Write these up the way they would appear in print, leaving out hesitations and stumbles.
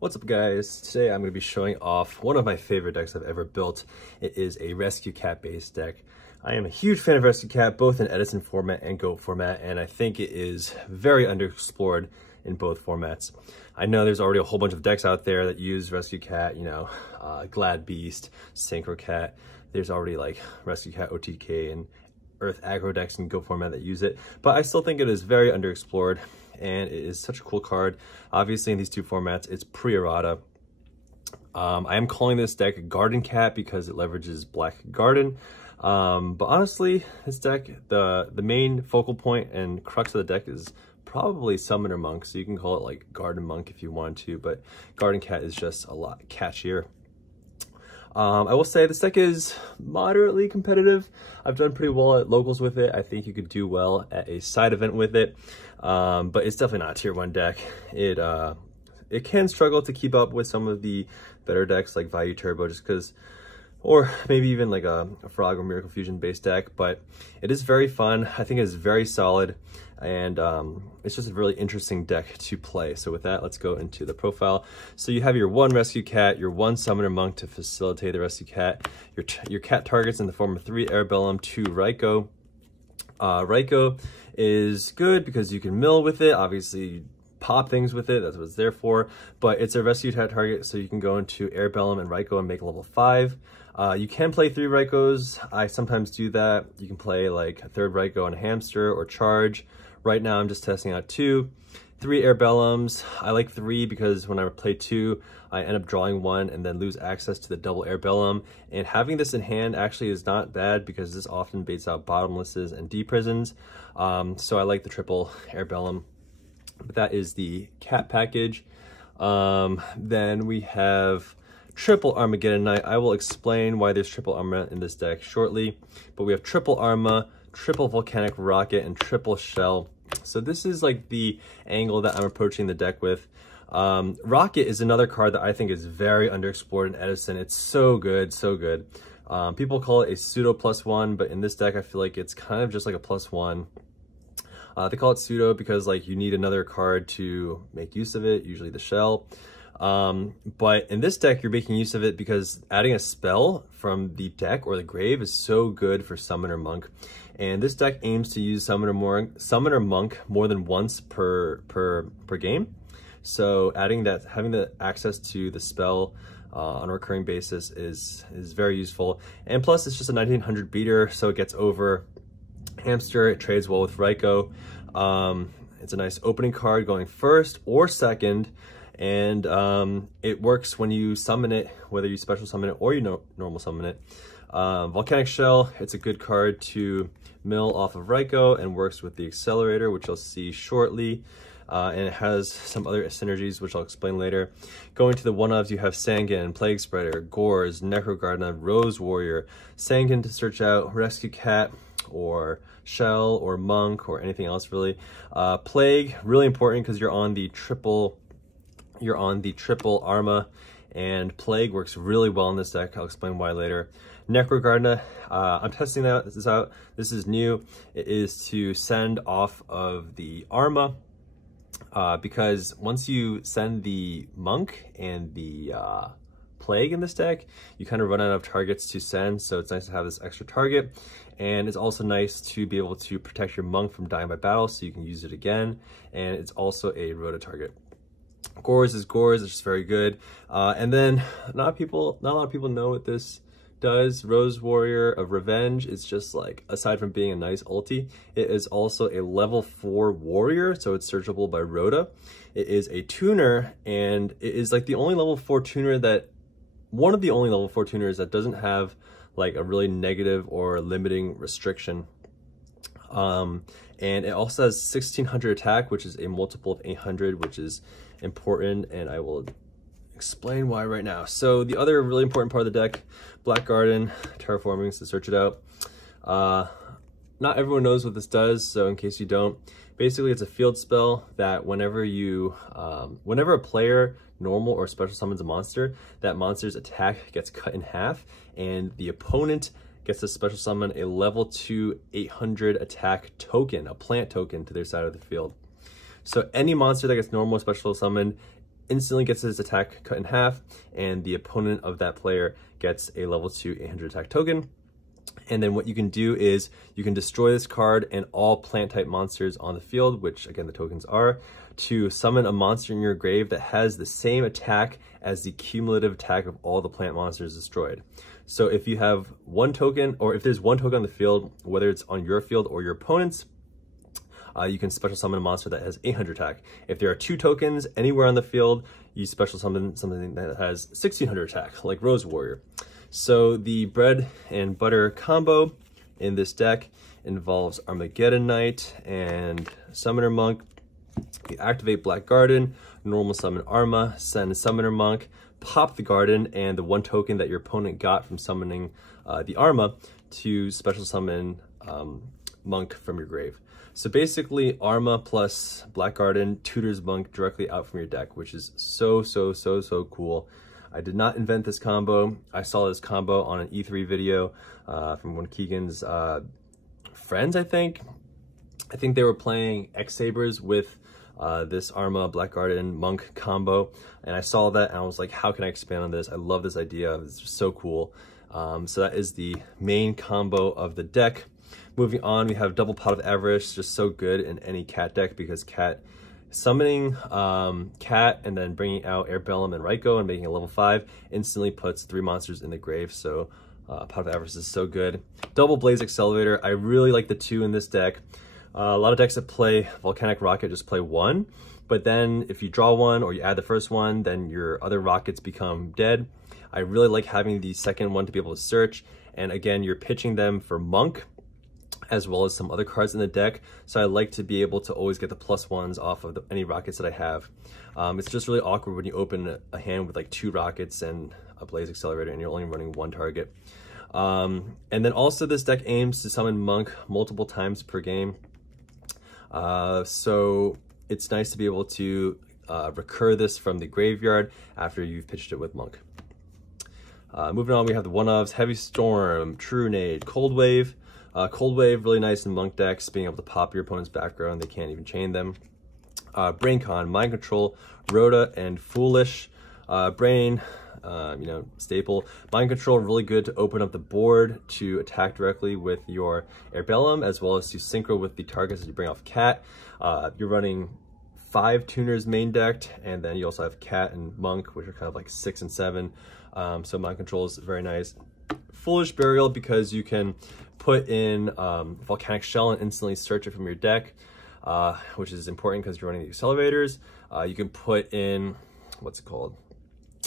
What's up, guys? Today I'm going to be showing off one of my favorite decks I've ever built. It is a Rescue Cat based deck. I am a huge fan of Rescue Cat, both in Edison format and GOAT format, and I think it is very underexplored in both formats. I know there's already a whole bunch of decks out there that use Rescue Cat, Glad Beast, Synchro Cat. There's already like Rescue Cat OTK and Earth aggro decks in GOAT format that use it, but I still think it is very underexplored. And it is such a cool card. Obviously, in these two formats, it's pre-errata. I am calling this deck Garden Cat because it leverages Black Garden. But honestly, this deck, the main focal point and crux of the deck is probably Summoner Monk. So you can call it like Garden Monk if you want to, but Garden Cat is just a lot catchier. I will say this deck is moderately competitive. I've done pretty well at locals with it. I think you could do well at a side event with it, but it's definitely not a tier 1 deck. It can struggle to keep up with some of the better decks like Value Turbo, just because, or maybe even like a Frog or Miracle Fusion based deck, but it is very fun. I think it is very solid, and it's just a really interesting deck to play. So with that, let's go into the profile. So you have your 1 Rescue Cat, your 1 Summoner Monk to facilitate the Rescue Cat, your cat targets in the form of 3 Arabellum, 2 Raikou. Raikou is good because you can mill with it, obviously pop things with it, that's what it's there for, but it's a rescue cat target, so you can go into Arabellum and Raikou and make level 5. You can play 3 Raikous. I sometimes do that. You can play like a 3rd Raikou on Hamster or Charge. Right now I'm just testing out 2. 3 Arabellums. I like 3 because when I play 2, I end up drawing 1 and then lose access to the double Arabellum. And having this in hand actually is not bad because this often baits out bottomlesses and D-prisons. So I like the triple Arabellum. But that is the cat package. Then we have triple Armageddon Knight. I will explain why there's triple Arma in this deck shortly. But we have triple Arma, triple Volcanic Rocket, and triple Shell. So this is like the angle that I'm approaching the deck with. Rocket is another card that I think is very underexplored in Edison. It's so good, so good. People call it a pseudo +1, but in this deck I feel like it's kind of just like a +1. They call it pseudo because like you need another card to make use of it, usually the Shell. But in this deck, you're making use of it because adding a spell from the deck or the grave is so good for Summoner Monk. And this deck aims to use Summoner Monk more than once per game. So having the access to the spell on a recurring basis is very useful. And plus, it's just a 1900 beater, so it gets over Hamster. It trades well with Raikou. It's a nice opening card going first or second. And it works when you summon it, whether you special summon it or you normal summon it. Volcanic Shell, it's a good card to mill off of Raikou and works with the Accelerator, which you'll see shortly. And it has some other synergies, which I'll explain later. Going to the one-ofs, you have Sangan, Plague Spreader, Gores, Necrogardna, Rose Warrior. Sangan to search out Rescue Cat or Shell or Monk or anything else really. Plague, really important because you're on the triple Arma, and Plague works really well in this deck. I'll explain why later. Necrogardna, I'm testing this out. This is new. It is to send off of the Arma, because once you send the Monk and the Plague in this deck, you kind of run out of targets to send, so it's nice to have this extra target. And it's also nice to be able to protect your Monk from dying by battle, so you can use it again. And it's also a Rota target. Gores is Gores, it's just very good. And then not a lot of people know what this does. Rose Warrior of Revenge is just like, aside from being a nice ulti, it is also a level 4 warrior, so it's searchable by Rota. It is a tuner, and it is like the only level 4 tuner that, one of the only level 4 tuners that doesn't have like a really negative or limiting restriction. And it also has 1600 attack, which is a multiple of 800, which is important, and I will explain why right now. So the other really important part of the deck, Black Garden, terraforming to search it out. Not everyone knows what this does, so in case you don't, basically it's a field spell that whenever a player normal or special summons a monster, that monster's attack gets cut in half, and the opponent gets to special summon a level 2 800 attack token, a plant token, to their side of the field. So any monster that gets normal special summoned instantly gets his attack cut in half, and the opponent of that player gets a level 2 800 attack token. And then what you can do is you can destroy this card and all plant type monsters on the field, which again the tokens are, to summon a monster in your grave that has the same attack as the cumulative attack of all the plant monsters destroyed. So if you have one token, or if there's one token on the field, whether it's on your field or your opponent's, you can special summon a monster that has 800 attack. If there are 2 tokens anywhere on the field, you special summon something that has 1600 attack, like Rose Warrior. So the bread and butter combo in this deck involves Armageddon Knight and Summoner Monk. You activate Black Garden, normal summon Arma, send Summoner Monk, pop the Garden and the 1 token that your opponent got from summoning the Arma to special summon Monk from your grave. So basically Arma plus Black Garden tutors Monk directly out from your deck, which is so cool. I did not invent this combo. I saw this combo on an E3 video from one of Keegan's friends, I think. I think they were playing X-Sabers with this Arma, Black Garden, Monk combo. And I saw that and I was like, how can I expand on this? I love this idea. It's just so cool. So that is the main combo of the deck. Moving on, we have Double Pot of Avarice, just so good in any cat deck because cat summoning cat and then bringing out Airbellum and Raikou and making a level 5 instantly puts 3 monsters in the grave. So Pot of Avarice is so good. Double Blaze Accelerator, I really like the 2 in this deck. A lot of decks that play Volcanic Rocket just play 1, but then if you draw 1 or you add the first one, then your other rockets become dead. I really like having the second one to be able to search, and again, you're pitching them for Monk as well as some other cards in the deck, so I like to be able to always get the +1s off of any rockets that I have. It's just really awkward when you open a hand with like 2 rockets and a Blaze Accelerator and you're only running 1 target. And then also this deck aims to summon Monk multiple times per game. So it's nice to be able to recur this from the graveyard after you've pitched it with Monk. Moving on, we have the one-ofs, Heavy Storm, True Nade, Cold Wave. Cold Wave, really nice in Monk decks, being able to pop your opponent's back row and they can't even chain them. Brain Con, Mind Control, Rhoda, and Foolish. Brain, staple. Mind Control, really good to open up the board to attack directly with your Airbellum, as well as to synchro with the targets that you bring off Cat. You're running 5 tuners main decked, and then you also have Cat and Monk, which are kind of like 6 and 7. So Mind Control is very nice. Foolish Burial, because you can put in Volcanic Shell and instantly search it from your deck, which is important because you're running the accelerators. You can put in, what's it called?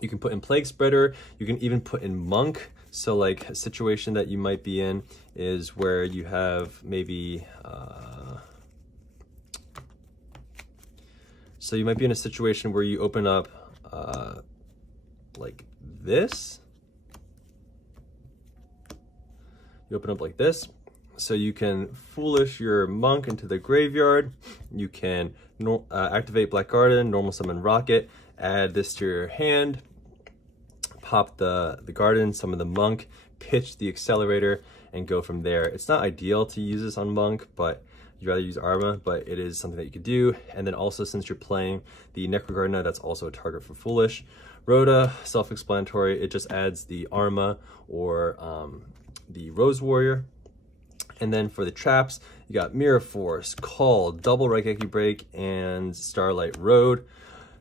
You can put in Plague Spreader. You can even put in Monk. So like a situation that you might be in is where you have maybe, so you might be in a situation where you open up like this. You open up like this, so you can Foolish your Monk into the graveyard. You can activate Black Garden, normal summon Rocket, add this to your hand, pop the Garden, summon the Monk, pitch the Accelerator, and go from there. It's not ideal to use this on Monk, but you'd rather use Arma, but it is something that you could do. And then also, since you're playing the Necrogardna, that's also a target for Foolish. Rhoda, self-explanatory, it just adds the Arma or the Rose Warrior. And then for the traps, you got Mirror Force, Call, Double Raigeki Break, and Starlight Road.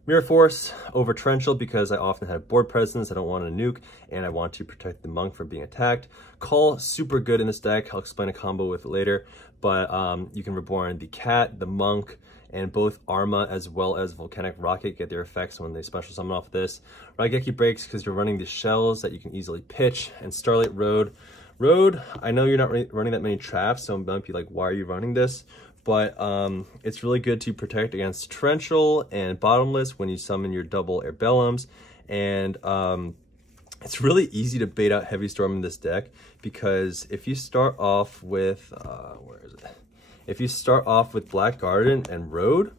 Mirror Force over Torrential because I often have board presence, I don't want to nuke, and I want to protect the Monk from being attacked. Call, super good in this deck, I'll explain a combo with it later, but you can Reborn the Cat, the Monk, and both Arma as well as Volcanic Rocket get their effects when they special summon off this. Raigeki Breaks because you're running the shells that you can easily pitch, and Starlight Road. I know you're not running that many traps, so I'm going to be like, why are you running this? But it's really good to protect against Torrential and Bottomless when you summon your double Airbellums. And it's really easy to bait out Heavy Storm in this deck, because if you start off with, where is it? If you start off with Black Garden and Road,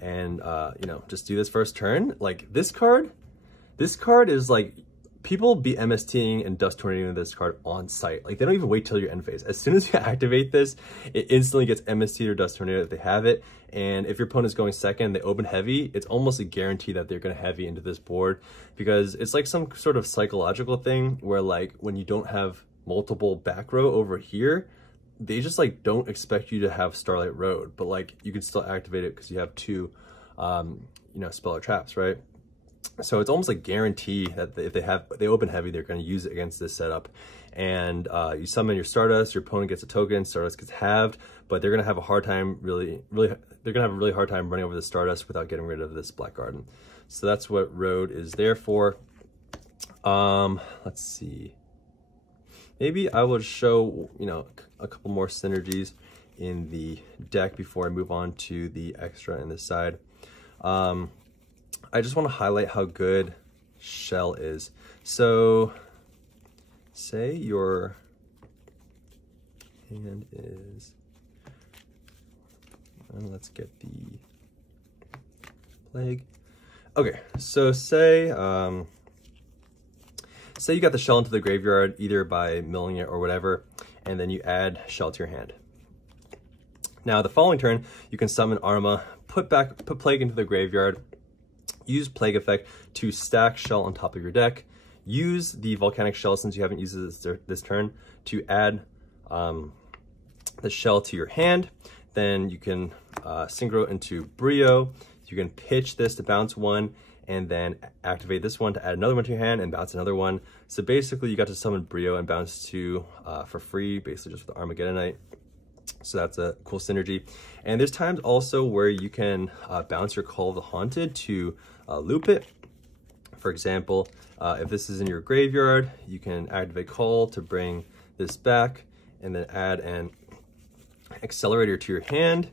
and just do this first turn, like this card is like people be MSTing and dust tornadoing this card on site. Like, they don't even wait till your end phase. As soon as you activate this, it instantly gets MST'd or dust tornado if they have it. And if your opponent's going second, they open heavy, it's almost a guarantee that they're going to heavy into this board, because it's like some sort of psychological thing where, like, when you don't have multiple back row over here, they just like don't expect you to have Starlight Road, but like you can still activate it because you have two, you know, spell or traps, right? So it's almost like guarantee that if they open heavy, they're going to use it against this setup. And you summon your Stardust, your opponent gets a token, Stardust gets halved, but they're going to have a hard time they're going to have a really hard time running over the Stardust without getting rid of this Black Garden. So that's what Road is there for. Let's see. Maybe I will show, you know, a couple more synergies in the deck before I move on to the extra in this side. I just want to highlight how good Shell is. So say your hand is, and let's get the Plague. Okay, so say you got the Shell into the graveyard either by milling it or whatever, and then you add Shell to your hand. Now the following turn, you can summon Arma, put Plague into the graveyard, use Plague effect to stack Shell on top of your deck, use the Volcanic Shell, since you haven't used it this turn, to add the Shell to your hand. Then you can synchro into Brio, you can pitch this to bounce one, and then activate this one to add another one to your hand and bounce another one. So basically you got to summon Brio and bounce two for free, basically just with the Armageddonite. So that's a cool synergy. And there's times also where you can bounce your Call of the Haunted to loop it. For example, if this is in your graveyard, you can activate Call to bring this back and then add an Accelerator to your hand.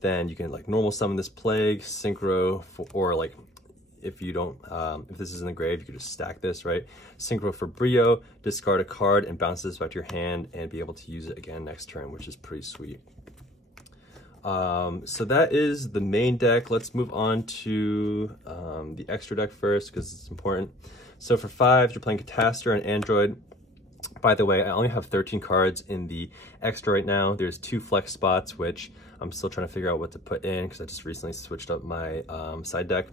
Then you can like normal summon this Plague, synchro, or like if you don't, if this is in the grave, you could just stack this, right? Synchro for Brio, discard a card and bounce this back to your hand and be able to use it again next turn, which is pretty sweet. So that is the main deck. Let's move on to the extra deck first because it's important. So for 5, you're playing Catastor and Android. By the way, I only have 13 cards in the extra right now. There's 2 flex spots, which I'm still trying to figure out what to put in because I just recently switched up my side deck.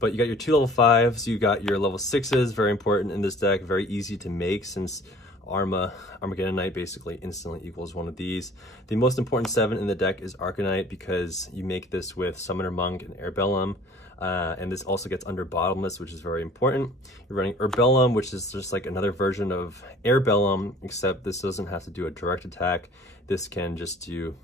But you got your 2 level 5s, you got your level 6s, very important in this deck, very easy to make since Armageddonite basically instantly equals one of these. The most important 7 in the deck is Arcanite because you make this with Summoner Monk and Airbellum. And this also gets under Bottomless, which is very important. You're running Urbellum, which is just like another version of Airbellum, except this doesn't have to do a direct attack. This can just do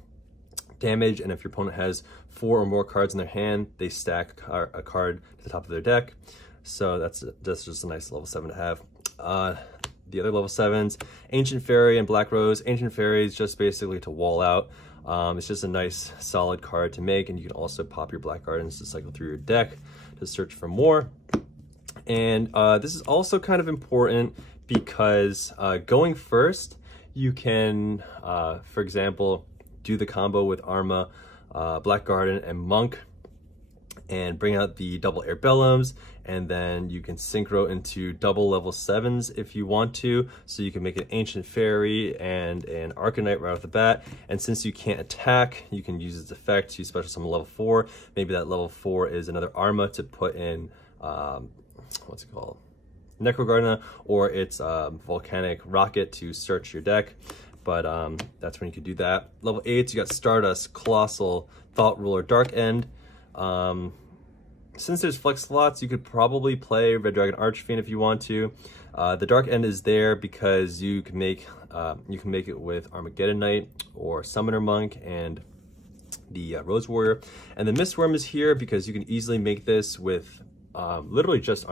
damage, and if your opponent has 4 or more cards in their hand, they stack a card to the top of their deck. So that's just a nice level 7 to have. The other level 7s, Ancient Fairy and Black Rose. Ancient Fairy is just basically to wall out. It's just a nice solid card to make, and you can also pop your Black Gardens to cycle through your deck to search for more. And this is also kind of important because going first, you can, for example, do the combo with Arma, Black Garden, and Monk, and bring out the double Airbellums, and then you can synchro into double level 7s if you want to, so you can make an Ancient Fairy and an Arcanite right off the bat. And since you can't attack, you can use its effect to special summon level 4. Maybe that level 4 is another Arma to put in, what's it called? Necrogardener, or it's Volcanic Rocket to search your deck. But that's when you could do that. Level 8s, you got Stardust, Colossal, Thought Ruler, Dark End. Since there's flex slots, you could probably play Red Dragon Archfiend if you want to. The Dark End is there because you can make it with Armageddonite or Summoner Monk and the Rose Warrior. And the Mist Worm is here because you can easily make this with literally just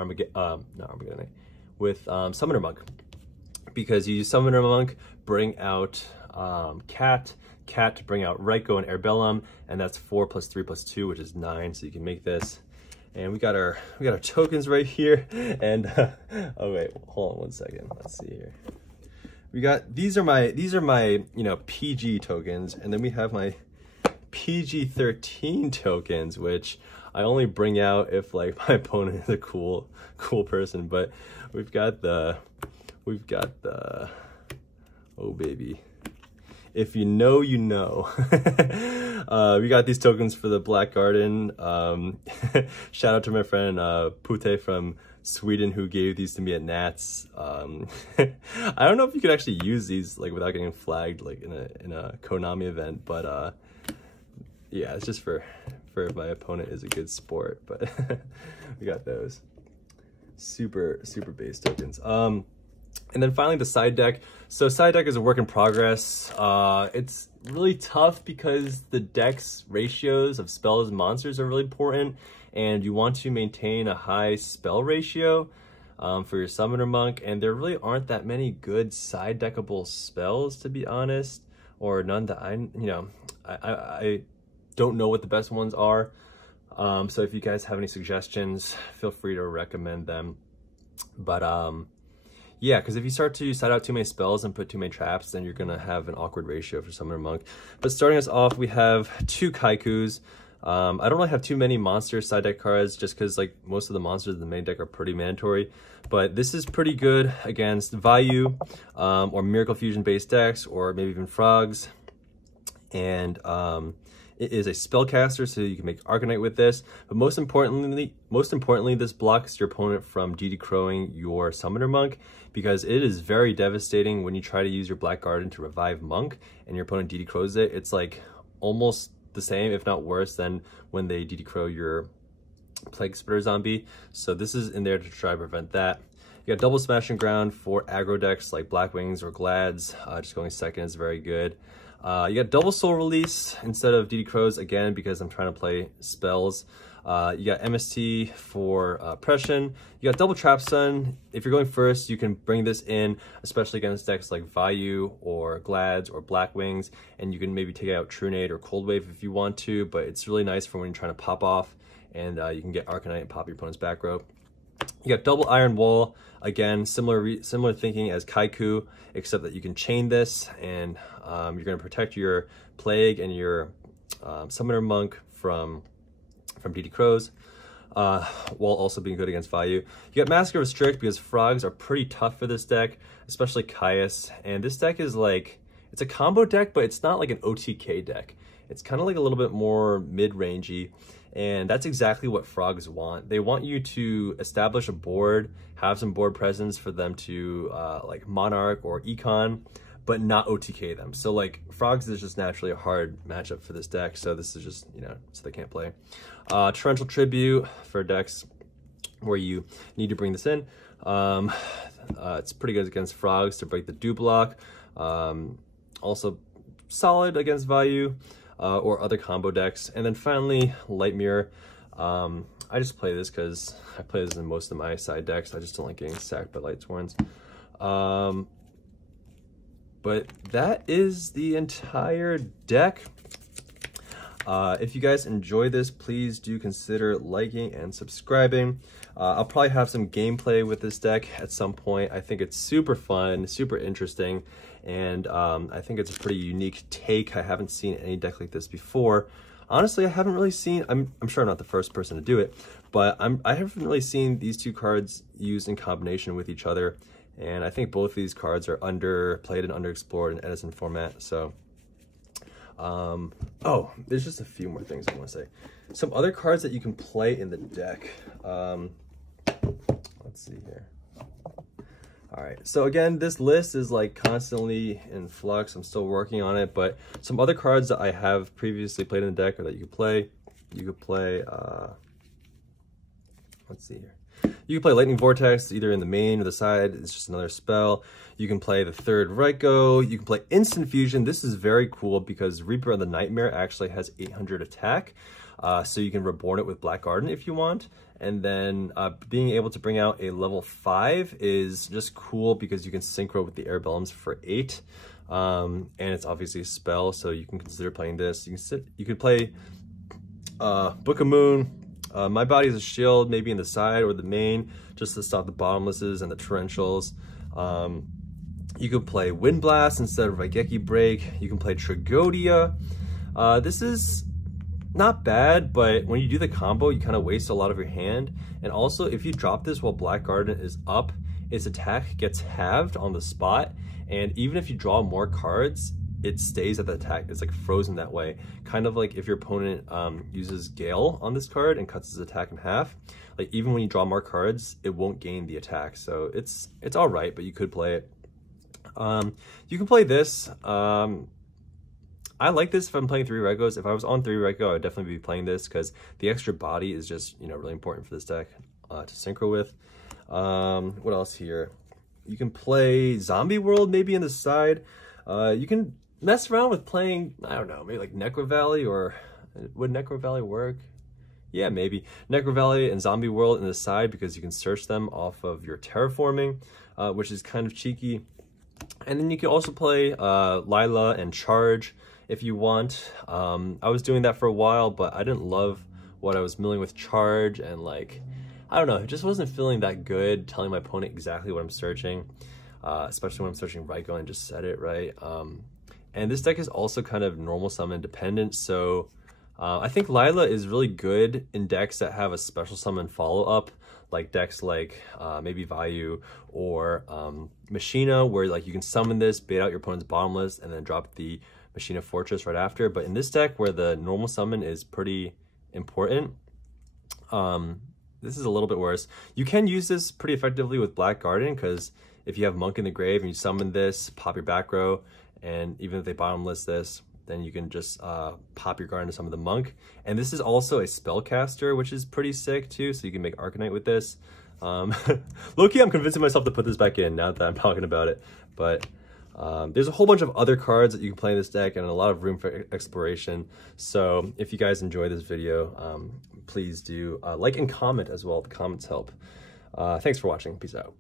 with Summoner Monk. Because you use Summoner Monk, bring out Cat to bring out Raiko and Airbellum, and that's 4 + 3 + 2, which is 9. So you can make this. And we got our tokens right here. And oh wait, hold on one second. Let's see here. We got these are my you know PG tokens, and then we have my PG-13 tokens, which I only bring out if like my opponent is a cool person. But we've got the oh baby, if you know, you know. We got these tokens for the Black Garden. Shout out to my friend Pute from Sweden who gave these to me at Nats. I don't know if you could actually use these like without getting flagged like in a Konami event, but yeah, it's just for if my opponent is a good sport. But we got those super base tokens. And then finally the side deck. So side deck is a work in progress. It's really tough because the deck's ratios of spells and monsters are really important, and you want to maintain a high spell ratio for your summoner monk, and there really aren't that many good side deckable spells, to be honest, or none that I don't know what the best ones are. So if you guys have any suggestions, feel free to recommend them. But yeah, because if you start to side out too many spells and put too many traps, then you're going to have an awkward ratio for Summoner Monk. But starting us off, we have 2 Kaikus. I don't really have too many monster side deck cards just because like most of the monsters in the main deck are pretty mandatory. But this is pretty good against Vayu or Miracle Fusion based decks, or maybe even Frogs. And it is a spellcaster, so you can make Arcanite with this. But most importantly, this blocks your opponent from DD-crowing your Summoner Monk, because it is very devastating when you try to use your Black Garden to revive Monk and your opponent DD-crows it. It's like almost the same, if not worse, than when they DD-crow your Plague Spitter Zombie. So this is in there to try to prevent that. You got double Smashing Ground for aggro decks like Black Wings or Glads. Just going second is very good. You got double Soul Release instead of DD Crows, again, because I'm trying to play spells. You got MST for Oppression. You got double Trap Stun. If you're going first, you can bring this in, especially against decks like Vayu or Glads or Black Wings, and you can maybe take out Trunade or Cold Wave if you want to, but it's really nice for when you're trying to pop off, and you can get Arcanite and pop your opponent's back row. You got double Iron Wall. Again, similar thinking as Kaiku, except that you can chain this, and you're going to protect your Plague and your Summoner Monk from DD Crows, while also being good against Vayu. You got Massacre Restrict because Frogs are pretty tough for this deck, especially Caius. And this deck is like, it's a combo deck, but it's not like an OTK deck. It's kind of like a little bit more mid-rangey. And that's exactly what Frogs want. They want you to establish a board, have some board presence for them to like Monarch or Econ, but not OTK them. So like Frogs is just naturally a hard matchup for this deck. So this is just, so they can't play. Torrential Tribute for decks where you need to bring this in. It's pretty good against Frogs to break the do block. Also solid against Vayu. Or other combo decks. And then finally, Light Mirror. I just play this because I play this in most of my side decks. I just don't like getting sacked by Light Sworns. But that is the entire deck. If you guys enjoy this, please do consider liking and subscribing. I'll probably have some gameplay with this deck at some point. I think it's super fun, super interesting, and I think it's a pretty unique take. I haven't seen any deck like this before. Honestly, I haven't really seen, I'm sure I'm not the first person to do it, but I haven't really seen these two cards used in combination with each other, and I think both of these cards are underplayed and underexplored in Edison format, so... oh, there's just a few more things I want to say. Some other cards that you can play in the deck. Let's see here. All right, so again, this list is like constantly in flux. I'm still working on it, but some other cards that I have previously played in the deck or that you could play. You could play, let's see here. You can play Lightning Vortex either in the main or the side. It's just another spell. You can play the third Raiko. You can play Instant Fusion. This is very cool because Reaper of the Nightmare actually has 800 attack. So you can reborn it with Black Garden if you want. And then being able to bring out a level 5 is just cool because you can synchro with the Airbellums for 8. And it's obviously a spell, so you can consider playing this. You could play Book of Moon. My Body's a Shield, maybe in the side or the main, just to stop the Bottomlesses and the Torrentials. You could play Wind Blast instead of Raigeki Break. You can play Tragodia. This is not bad, but when you do the combo, you kind of waste a lot of your hand. And also, if you drop this while Black Garden is up, its attack gets halved on the spot. And even if you draw more cards, it stays at the attack. It's like frozen that way. Kind of like if your opponent uses Gale on this card and cuts his attack in half, like even when you draw more cards, it won't gain the attack. So it's all right, but you could play it. You can play this. I like this if I'm playing 3 Regos. If I was on 3 Rego, I would definitely be playing this because the extra body is just, you know, really important for this deck to synchro with. What else here? You can play Zombie World maybe in the side. You can mess around with playing, I don't know, maybe like Necro Valley, or would Necro Valley work? Yeah, maybe. Necro Valley and Zombie World in the side because you can search them off of your terraforming, which is kind of cheeky. And then you can also play Lila and Charge if you want. I was doing that for a while, but I didn't love what I was milling with Charge, and like, I don't know, it just wasn't feeling that good telling my opponent exactly what I'm searching, especially when I'm searching Raikou and just set it right. And this deck is also kind of normal summon dependent, so I think Lila is really good in decks that have a special summon follow-up, like decks like maybe Vayu or Machina, where like you can summon this, bait out your opponent's bottomless, and then drop the Machina Fortress right after. But in this deck, where the normal summon is pretty important, this is a little bit worse. You can use this pretty effectively with Black Garden, because if you have Monk in the Grave and you summon this, pop your back row, and even if they bottomless this, then you can just pop your Garden to summon the Monk. And this is also a spellcaster, which is pretty sick too, so you can make Arcanite with this. Low-key, I'm convincing myself to put this back in now that I'm talking about it. But there's a whole bunch of other cards that you can play in this deck and a lot of room for exploration. So if you guys enjoy this video, please do like and comment as well. The comments help. Thanks for watching. Peace out.